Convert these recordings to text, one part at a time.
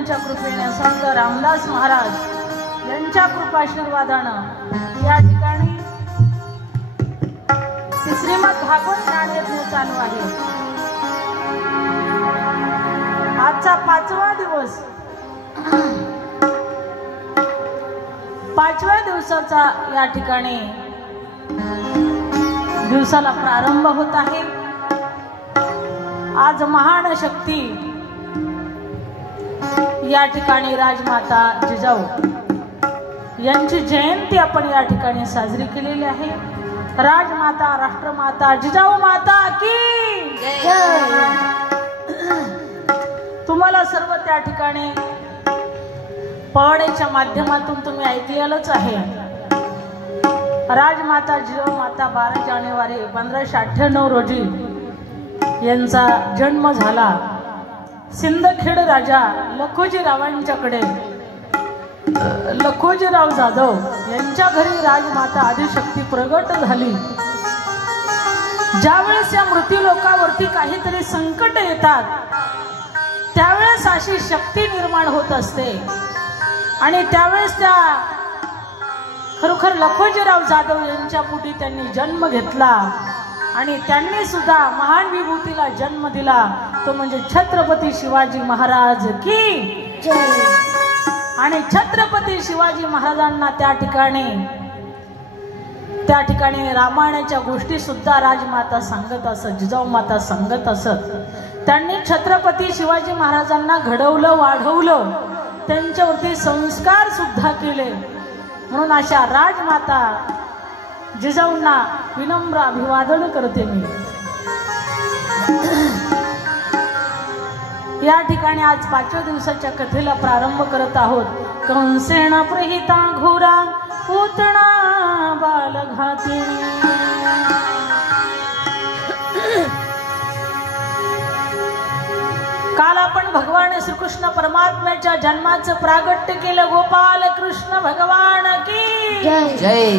यांच्या कृपेने संत रामदास महाराज यांच्या कृपाशीर्वादानं या ठिकाणी श्रीमद भागवत ज्ञानयज्ञ चालू आहे। आजचा 5वा दिवस, 5व्या दिवसाचा या ठिकाणी दिवसाला प्रारंभ होत आहे। आज महान शक्ती या ठिकाणी राजमाता जिजाऊ यांची जयंती आपण या ठिकाणी साजरी केलेली आहे। राजमाता, राष्ट्रमाता जिजाऊ माता की जय। तुम्हाला सर्व त्या ठिकाणी पवाड्याच्या माध्यमातून तुम्ही ऐकलेलंच आहे। राजमाता जिजाऊ माता 12 जानेवारी 1598 रोजी यांचा जन्म झाला। सिंदखेड राजा लखोजीरावांच्याकडे लखोजीराव जाधव यांच्या घरी राजमाता आदिशक्ती प्रगट झाली। ज्यावेळेस या मृत्यू लोकावरती काहीतरी संकट येतात त्यावेळेस अशी शक्ती निर्माण होत असते आणि त्यावेळेस त्या खरोखर लखोजीराव जाधव यांच्या पोटी त्यांनी जन्म घेतला आणि त्यांनी सुद्धा महान विभूतीला जन्म दिला, तो म्हणजे छत्रपती शिवाजी महाराज की जय। आणि छत्रपती शिवाजी महाराजांना त्या ठिकाणी रामायणाच्या गोष्टी सुद्धा राजमाता सांगत असत, जिजाऊ माता सांगत असत। त्यांनी छत्रपती शिवाजी महाराजांना घडवलं, वाढवलं, त्यांच्यावरती संस्कार सुद्धा केले। म्हणून अशा राजमाता जिजाऊंना विनम्र अभिवादन करते मी। या ठिकाणी आज 5व्या दिवसाच्या कथेला प्रारंभ करत आहोत। कंसेन प्रहिता घोरा पूतना बालघातिनी। काल आपण भगवान श्रीकृष्ण परमात्म्याच्या जन्माचं प्रागट्य केलं। गोपाल कृष्ण भगवान की जय जय।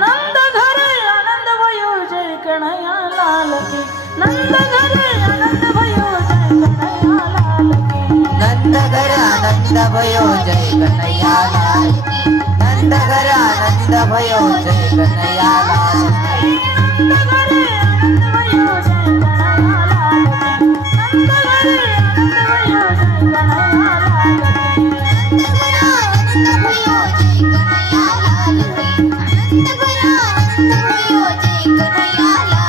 नंद घरे आनंद भयो जय कन्हैया लाल की। नंद घरे आनंद भयो जय कन्हैया लाल की। नंद घर आनंद भयो जय कन्हैया लाल की। नंद घर आनंद भयो जय कन्हैया लाल की। नंद घरे आनंद भयो जय कन्हैया लाल की। नंद घरे आनंद भयो जय कन्हैया लाल की। नंद घर आनंद भयो जय कन्हैया लाल की। नंद घर आनंद भयो जय कन्हैया लाल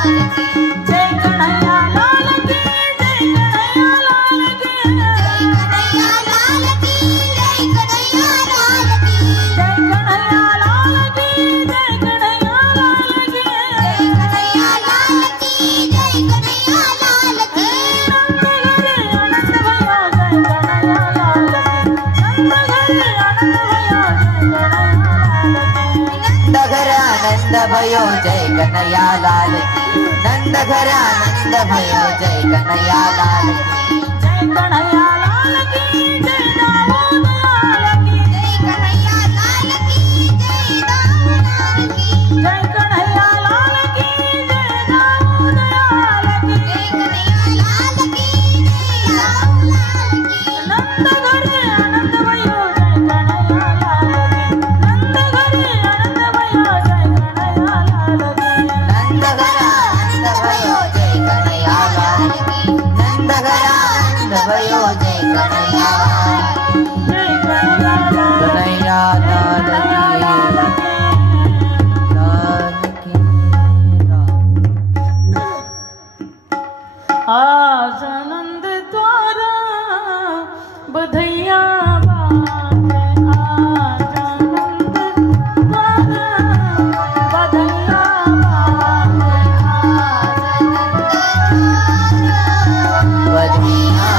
की। जय कन्हैया लाल की, जय कन्हैया लाल की। जय कन्हैया लाल की, जय कन्हैया लाल की। जय कन्हैया लाल की, जय कन्हैया लाल की। जय कन्हैया लाल की, जय कन्हैया लाल की। नंद घरे आनंद भयो जय कन्हैया लाल की। नंद घरे आनंद भयो जय कन्हैया लाल की। नंद घर आनंद भयो जय कन्हैया लाल की। नंद घर आनंद भयो जय कन्हैया लाल की। जय कन्हैया लाल की, जय दाऊद लाल की। जय कन्हैया लाल की, जय दाऊद लाल की। जय कन्हैया लाल की, जय दाऊद लाल की। जय कन्हैया लाल की, जय दाऊद लाल की। नंद घरे आनंद भयो जय कन्हैया लाल की। नंद घरे आनंद भयो जय कन्हैया लाल की। नंद घर आनंद भयो जय कन्हैया लाल की। नंद घर आनंद भयो जय कन्हैया लाल की। जय कन्हैया कन्हैया लाल की, लाल की आज आनंद द्वारा बधैया बाजे। आज आनंद द्वारा बधैया बाजे। बधिया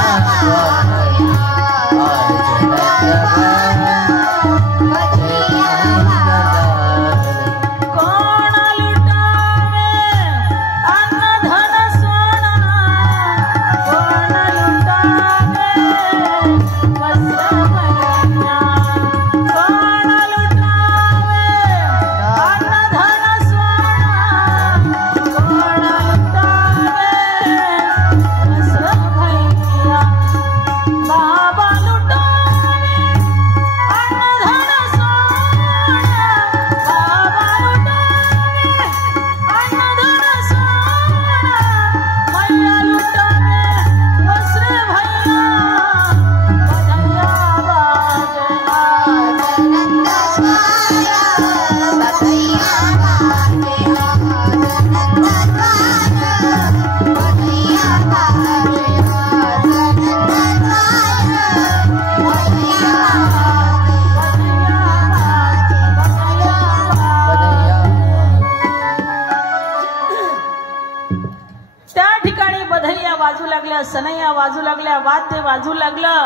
वाजू लागल्या, सनैया वाजू लागल्या, वाद्य वाजू लागलं.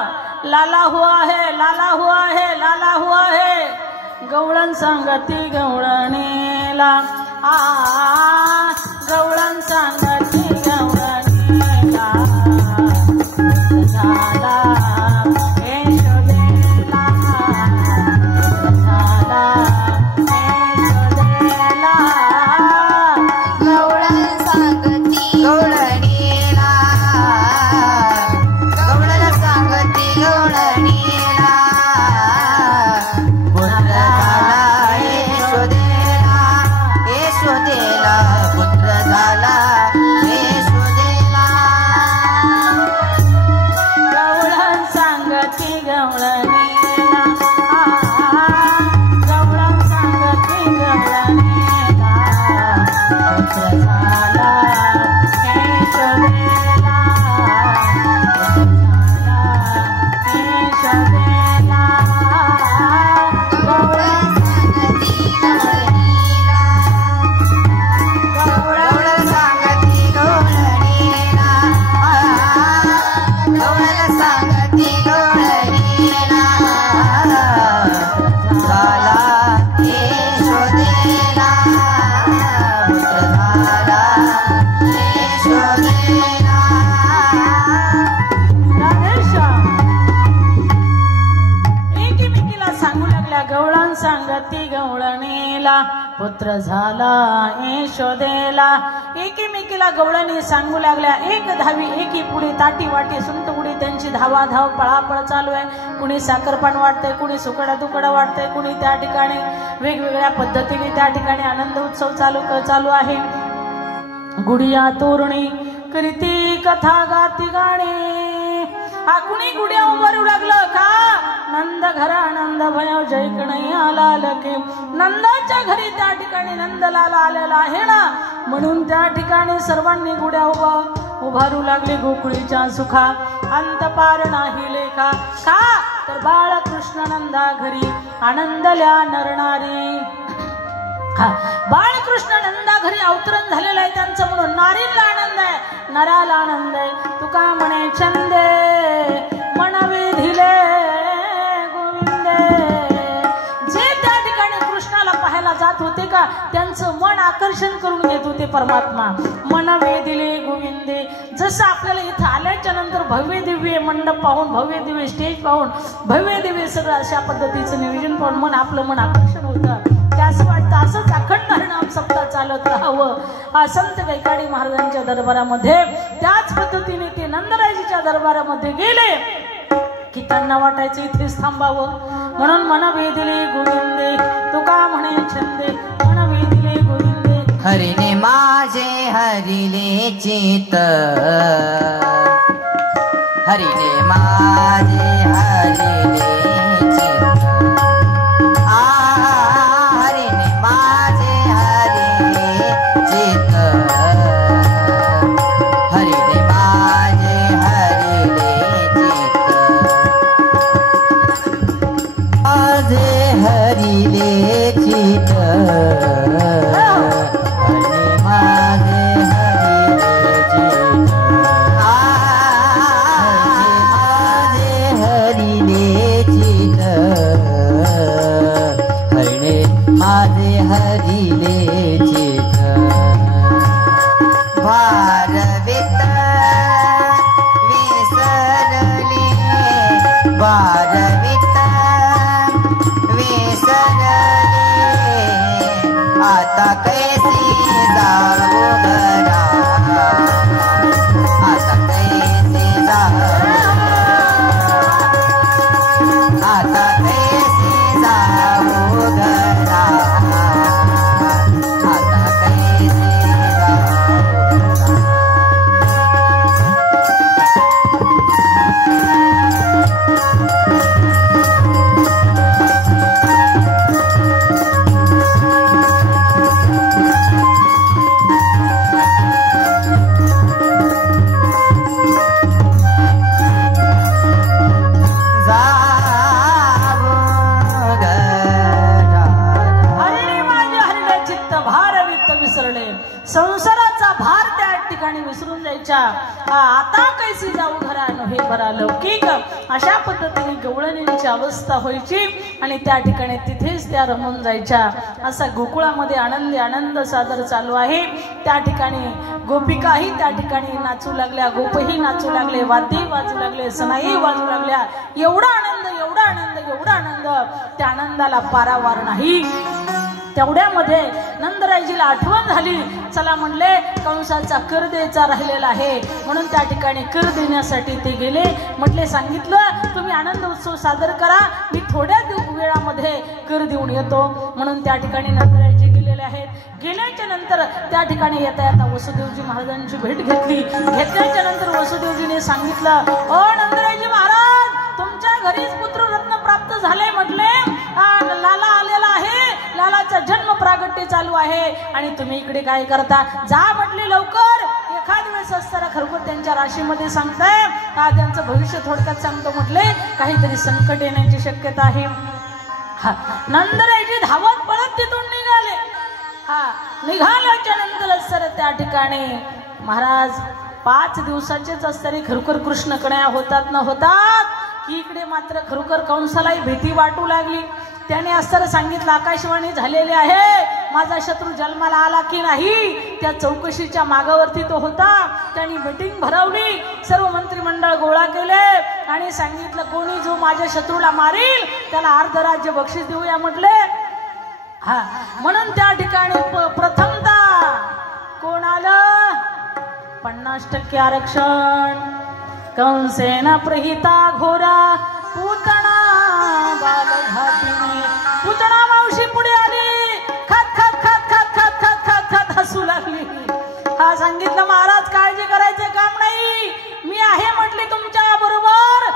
लाला हुआ है, लाला हुआ है, लाला हुआ है. गवळण सांगती गवळणीला, आ गवळण सांगती गवळणीला. झाला यशोदेला, झाला यशोदेला. गवळण सांगती गवळणीला, गवळण सांगती गवळणीला. पुत्र झाला यशोदेला, यशोदेला पुत्र झाला यशोदेला. गवळण सांगती गवळणीला, गवळण सांगती गवळणीला. पुत्र झाला यशोदेला, पुत्र झाला यशोदेला. गवळण सांगती गवळणीला, गवळण सांगती गवळणीला. गवळण सांगती गवळणीला. झाला यशोदेला, पुत्र झाला यशोदेला. एकमेकीला सांगू लागल्या, गवळण सांगती गवळणीला. पुत्र झाला यशोदेला. एकमेकीला गवळणी सांगू लागल्या. एक धावी एकी पुढे, ताटी वाटी सुंट उडी त्यांची धावा धाव पळापळ चालू आहे. कुणी साखरपान वाटतंय, कुणी सुकडा तुकडा वाटतंय, कुणी त्या ठिकाणी वेगवेगळ्या पद्धतीने त्या ठिकाणी आनंद उत्सव चालू आहे. गुडिया तोरणी करीती कथा गाती गाणे. हा कुणी गुडिया उभारू लागलं का? नंद घरा नंद भयो जय कन्हैया लाल की. नंदाच्या घरी त्या ठिकाणी नंदलाल आलेला आहे ना, म्हणून त्या ठिकाणी सर्वांनी गुड्या उभारू लागले. गोकुळीच्या सुखा अंत पार नाही लेखा. का तर बाळकृष्ण नंदा घरी आनंदल्या नरनारी. हा बाळकृष्ण नंदा घरी अवतरण झालेलं आहे त्यांचं, म्हणून नारीला आनंद आहे, नराला आनंद आहे. तुका म्हणे छंदे मन विधिले गोविंदे. जे त्या ठिकाणी कृष्णाला पाहायला जात होते का, त्यांचं मन आकर्षण करून घेत होते परमात्मा. मन वेदिले गोविंदे. जसं आपल्याला इथं आल्याच्या नंतर भव्य दिव्य मंडप पाहून, भव्य दिव्य स्टेज पाहून, भव्य दिव्य सगळं अशा पद्धतीचं नियोजन पाहून मन आपलं मन आकर्षण होतं. ते असं वाटतं असंच अखंड हरिनाम सप्ताह चालत राहावं. संत कैकाडी महाराजांच्या दरबारामध्ये त्याच पद्धतीने ते नंदराजीच्या दरबारामध्ये गेले की त्यांना वाटायचं इथेच थांबावं. म्हणून मन वेदिले गोविंदे, तुका म्हणे छंदे मन वेदिले गोविंदे. हरिने माझे हरिले चित, हरिने माझे हरिले चित. हरिने माझे हरिले चित, हरिने माझे हरिले चित. माझे हरिले चित, हरिले भार त्या ठिकाणी विसरून जायच्या. आता कैसी जाऊ घरा नव्हे भरा लौकिक, अशा पद्धतीने गवळणींची अवस्था व्हायची आणि त्या ठिकाणी तिथेच त्या रमून जायच्या. असा गोकुळामध्ये आनंदी आनंद सादर चालू आहे. त्या ठिकाणी गोपिकाही त्या ठिकाणी नाचू लागल्या, गोपही नाचू लागले, वाद्यही वाजू लागले, सनाई वाजू लागल्या. एवढा आनंद, एवढा आनंद, एवढा आनंद, त्या आनंदाला पारावार नाही. तेवढ्यामध्ये नंदरायजीला आठवण झाली. चला म्हणले कंसाचा कर द्यायचा राहिलेला आहे, म्हणून त्या ठिकाणी कर देण्यासाठी ते गेले. म्हटले सांगितलं तुम्ही आनंद उत्सव सादर करा, मी थोड्या वेळामध्ये कर देऊन येतो. म्हणून त्या ठिकाणी नंदरायजी गेलेले आहेत. गेल्याच्या नंतर त्या ठिकाणी येता येता वसुदेवजी महाराजांची भेट घेतली. घेतल्याच्या नंतर वसुदेवजीने सांगितलं, ओ नंदरायजी महाराज, तुमच्या घरीच पुत्ररत्न प्राप्त झाले. म्हटले लाला आलेला आहे, लालाचा जन्म प्रागट्य चालू आहे आणि तुम्ही इकडे काय करता? जा म्हटले लवकर. एखाद वेळेस असताना खरोखर त्यांच्या राशीमध्ये सांगताय, त्यांचं भविष्य थोडक्यात सांगतो. म्हटले काहीतरी संकट येण्याची शक्यता आहे. नंदरायजी धावत पळत तिथून निघाले. निघाल्याच्या नंतर सर त्या ठिकाणी महाराज 5 दिवसाचेच असताना खरोखर कृष्ण कन्या होतात न होतात की इकडे मात्र खरोखर कंसालाही भीती वाटू लागली. त्याने असताना सांगितलं आकाशवाणी झालेली आहे, माझा शत्रू जन्माला आला की नाही. त्या चौकशीच्या मागावरती तो होता. त्यांनी मीटिंग भरवली, सर्व मंत्रिमंडळ गोळा केले आणि सांगितलं कोणी जो माझ्या शत्रूला मारील त्याला अर्ध राज्य बक्षीस देऊया म्हटले. म्हणून त्या ठिकाणी प्रथमतः कोण आलं? 50% आरक्षण. कंसेना प्रहिता घोरा पूतना बालघातीने. पूतना मावशी पुढे आली, खात खात खात खात खात खात खात खात हसू लागली. सांगितलं महाराज काळजी करायचं काम नाही, मी आहे म्हटले तुमच्या बरोबर.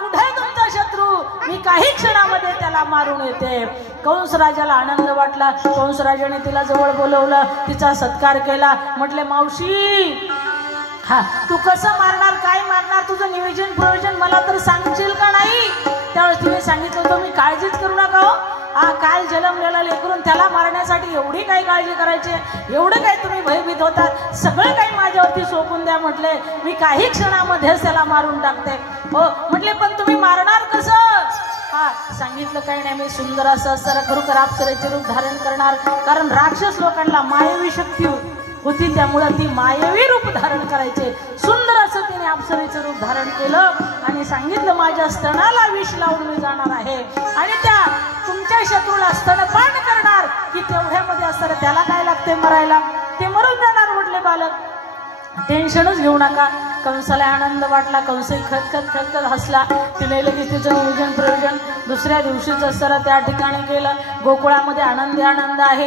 कुठे तुमचा शत्रू? मी काही क्षणामध्ये त्याला मारून येते. कंसराजाला आनंद वाटला. कंसराजाने तिला जवळ बोलवलं, तिचा सत्कार केला. म्हटले मावशी तू कसं मारणार, काय मारणार, तुझं नियोजन प्रयोजन मला तर सांगशील का नाही? त्यावेळेस तिने सांगितलं होतं मी काळजीच करू नका हो. काय जन्मलेला लेकरून त्याला मारण्यासाठी एवढी काही काळजी करायची, एवढं काही तुम्ही भयभीत होतात, सगळं काही माझ्यावरती सोपून द्या. म्हटले मी काही क्षणामध्येच त्याला मारून टाकते. हो म्हटले पण तुम्ही मारणार कसं? सांगितलं काही नाही, मी सुंदर असं असताना खरोखर अप्सरेचे रूप धारण करणार. कारण राक्षस लोकांना मायवी शक्ती होती, त्यामुळे ती मायवी रूप धारण करायचे. सुंदर असं तिने अप्सरेचं रूप धारण केलं आणि सांगितलं माझ्या स्तनाला विष लावून मी जाणार आहे आणि त्या तुमच्या शत्रूला स्तनपान करणार. की तेवढ्यामध्ये असताना त्याला काय लागते मरायला, ते मरून जाणार. म्हटले बालक टेन्शनच घेऊ नका. कंसाला आनंद वाटला. कंसही खतखत खतखत हसला. तिने लगेच तिचं नियोजन प्रयोजन दुसऱ्या दिवशीच असताना त्या ठिकाणी केलं. गोकुळामध्ये आनंदी आनंद आहे.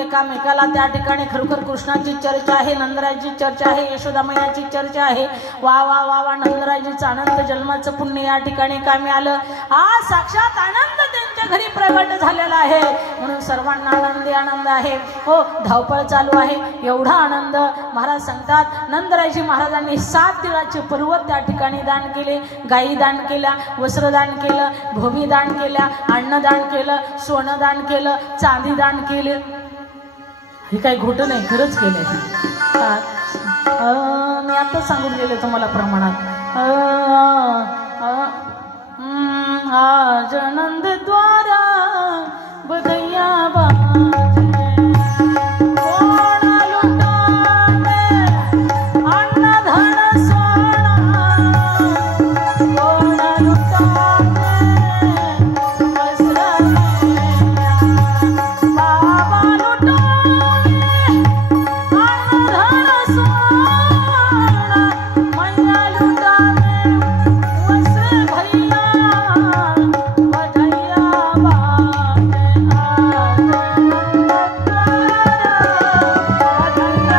एकामेकाला त्या ठिकाणी खरोखर कृष्णाची चर्चा आहे, नंदरायची चर्चा आहे, यशोदा मैयाची चर्चा आहे. वा वा वा वा, नंदरायजीचं आनंद जन्माचं पुण्य या ठिकाणी कामी आलं. आज साक्षात आनंद त्यांच्या घरी प्रगट झालेला आहे. म्हणून सर्वांना आनंदी आनंद आहे. हो धावपळ चालू आहे. एवढा आनंद महाराज सांगतात नंदरायजी महाराजांनी 7 तिळाचे पर्वत त्या ठिकाणी दान केले. गायी दान केल्या, वस्त्रदान केलं, भूमी दान केल्या, अन्नदान केलं, सोनं दान केलं, चांदी दान केले. हे काही खोटं नाही, खरंच केलंय. मी आता सांगून गेले तुम्हाला प्रमाणात. आज नंद द्वार